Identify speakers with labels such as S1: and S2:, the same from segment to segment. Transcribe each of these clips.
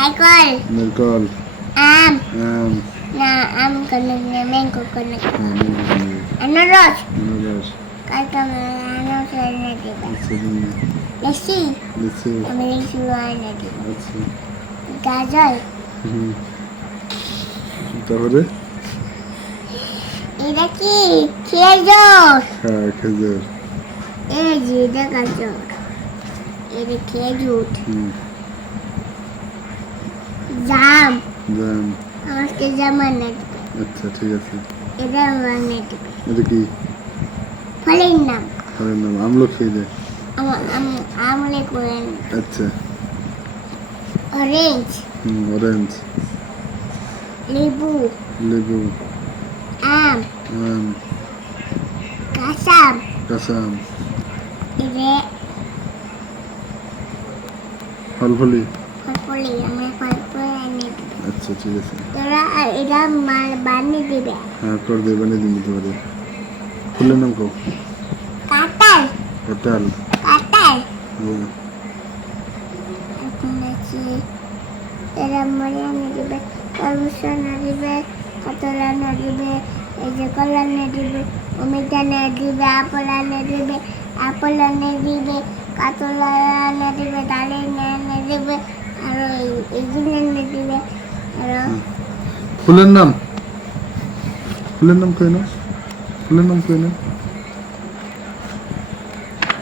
S1: নারকল।
S2: নারকল।
S1: আম।
S2: আম।
S1: না আম কোনো না ম্যাঙ্গো কোনো?
S2: হ্যাঁ
S1: আনারস।
S2: আনারস।
S1: কালকে আনারস এনে দেবে।
S2: আচ্ছা
S1: লিচি। আমি লিচু এনে দেব।
S2: আচ্ছা।
S1: গাজর।
S2: তারপরে?
S1: এটা কি? খেজুর।
S2: হ্যাঁ খেজুর।
S1: এই যে এটা গাজর। এটা খেজুর।
S2: হুম।
S1: জাম।
S2: জাম।
S1: আমাকে জাম দেবে।
S2: আচ্ছা ঠিক আছে।
S1: এটা দেবে।
S2: এটা কি?
S1: ফলের নাম।
S2: ফলের নাম আমলকি দে
S1: আম- আম- আমলে করে
S2: আচ্ছা।
S1: অরেঞ্জ
S2: হুম অরেঞ্জ
S1: লেবু।
S2: লেবু।
S1: আম।
S2: আম।
S1: কাঁচাম।
S2: কাঁচা আম
S1: এটা
S2: ফলফলি।
S1: ফলফলি আমি ফলফলি এনে দেবে
S2: আচ্ছা ঠিক আছে।
S1: তোরা এটা মাল বানিয়ে দিবে।
S2: হ্যাঁ কর দে বানিয়ে দিন তোমাদের ফুলের নাম কো
S1: কাঁঠাল।
S2: কাঁঠাল।
S1: কাঁঠাল।
S2: হ্যাঁ।
S1: এখন আছে এরা মরে দিবে তরমুজ এনে দিবে কাতল এনে দিবে এই যে কলা এনে দিবে অমিতা এনে দিবে আপেল এনে দিবে আপেল এনে দিবে কাতল এনে দিবে ডালিম এনে দিবে আর এগুলো এনে দিবে
S2: ফুলের নাম ফুলের নাম কই না ফুলের নাম কই না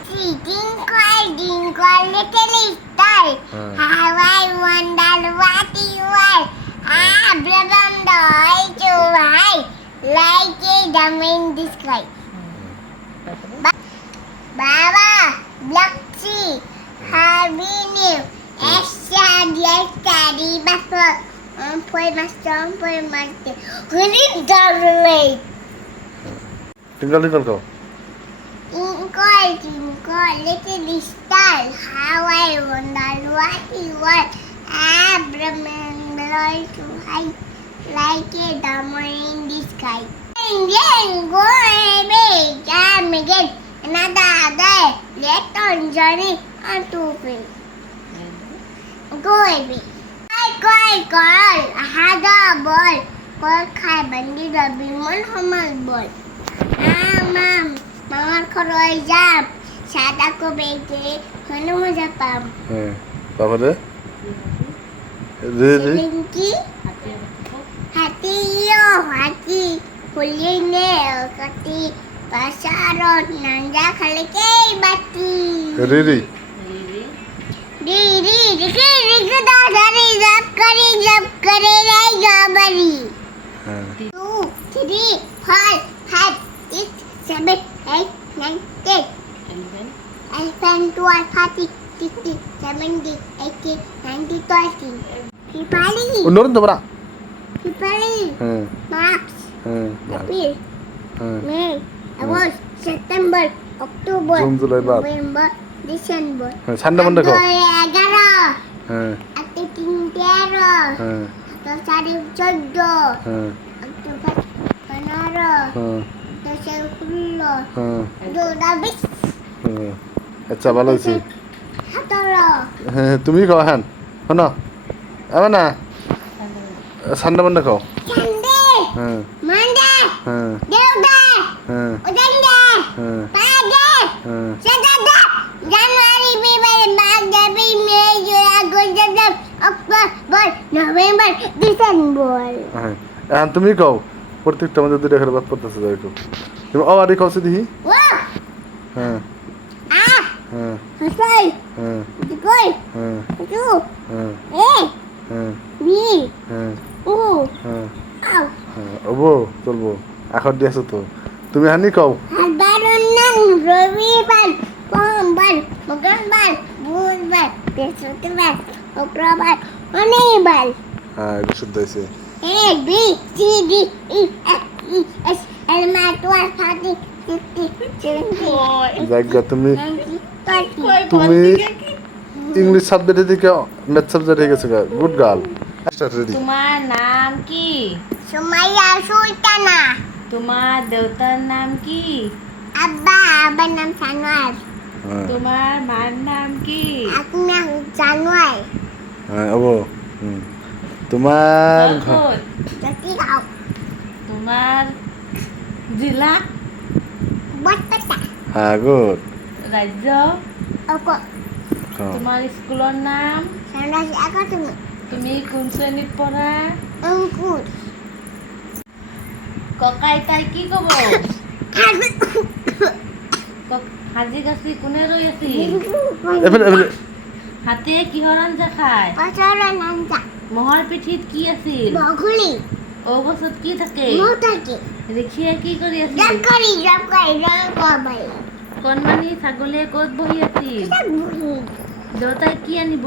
S1: Twinkle, twinkle, little star, how I wonder what you are. Ah, blossom joy to high, like a diamond in the sky. Ba- Baba, Black Sea, Happy New, Extra, dear study, buffer. I'm playing my song, playing my thing. Really darling.
S2: Twinkle twinkle go.
S1: Twinkle twinkle little star, how I wonder what you want. I'm blowing to high like a diamond in the sky. And then go and make time again. Another day, let on I'm too feet. Go away. Had a ball. Call, খাই বান্দি রবি মন সমান বল। মাম মামার খরচ যাম সাদা কবে যে হলে মজা পাম।
S2: হ্যাঁ তারপরে? রে রে।
S1: লিঙ্কি হাতি ইয়ো হাতি হুলি নে কাটি পাসারত নাঞ্জা খালে কে বাতি
S2: রে রে।
S1: রি রি রিকে রিকে দাদারি জব করে জব করে রে গাবরি
S2: হ্যাঁ
S1: two, three, four, five, six, seven, eight, nine, ten. Elephant, twelve, thirteen, fifteen, seventeen, eighteen, nineteen, twenty. Hipali,
S2: অন্যরকম তোমরা
S1: Hipali,
S2: হ্যাঁ
S1: March,
S2: হ্যাঁ
S1: April,
S2: হ্যাঁ
S1: May, August, September, October,
S2: June, July, বাদ।
S1: November, December.
S2: হ্যাঁ ঠান্ডা মন দেখো
S1: আঠারো, এগারো,
S2: হ্যাঁ
S1: আটে তিন তেরো,
S2: হ্যাঁ
S1: আঠারো চারে চোদ্দ,
S2: হ্যাঁ
S1: আঠারো পনেরো,
S2: হ্যাঁ
S1: দশে ষোলো,
S2: হ্যাঁ
S1: দুটা বিশ,
S2: হ্যাঁ আচ্ছা ভালো আছি
S1: সতেরো,
S2: হ্যাঁ তুমি খাও হ্যাঁ শোনো এবার না মন
S1: সানডে,
S2: হ্যাঁ হ্যাঁ
S1: টিউসডে,
S2: হ্যাঁ
S1: ওয়েডনেসডে,
S2: হ্যাঁ
S1: নভেম্বর, ডিসেম্বর।
S2: হ্যাঁ এখন তুমি খাও প্রত্যেকটা আমাদের দুটো এখানে বাদ পড়তেছে যাই হোক তুমি ও আরে খাওছি দেখি
S1: ও,
S2: হ্যাঁ।
S1: আ,
S2: হ্যাঁ।
S1: হাসাই,
S2: হ্যাঁ।
S1: দুকই,
S2: হ্যাঁ।
S1: টু,
S2: হ্যাঁ।
S1: এ,
S2: হ্যাঁ।
S1: বি,
S2: হ্যাঁ।
S1: উ,
S2: হ্যাঁ।
S1: আউ।
S2: হ্যাঁ ওবো চলবো। এখন দিয়ে আছো তো। তুমি হানি
S1: নাম রবিবার সোমবার মঙ্গলবার বুধবার বৃহস্পতিবার শুক্রবার শনিবার।
S2: হ্যাঁ এটা শুদ্ধ হয়েছে। জায়গা তুমি তুমি ইংলিশ সাবজেক্টে থেকে ম্যাথ সাবজেক্ট হয়ে গেছে গুড গার্ল।
S3: তোমার নাম কি?
S1: সুমাইয়া সুলতানা।
S3: তোমার দেবতার নাম কি?
S1: আব্বা আব্বার নাম সানোয়ার।
S2: হ্যাঁ।
S3: তোমার মার নাম কি?
S1: আপনার জানোয়ার
S2: হ্যাঁ ওবো হুম। তোমার
S1: গাঁও
S3: তোমাৰ
S2: হ্যাঁ গুড
S3: ৰাজ্য
S1: অক
S3: তোমাৰ নাম? তুমি কোন পঢ়া
S1: অঙ্কুর।
S3: ককাই তাই কি ক'ব সাজি কাচি কোনে ৰৈ আছিল? হাতীয়ে কিহৰ আঞ্জা খায়? মহৰ পিঠিত কি আছিল?
S1: বগুলি।
S3: ঔগছত কি থাকে?
S1: থাকে
S3: ঋষিয়ে কি কৰি আছিল?
S1: জবকারি জবকারি জবকারি
S3: কণমানি ছাগলীয়ে ক'ত বহি আছিল?
S1: বুড়ি
S3: দেউতাই কি আনিব?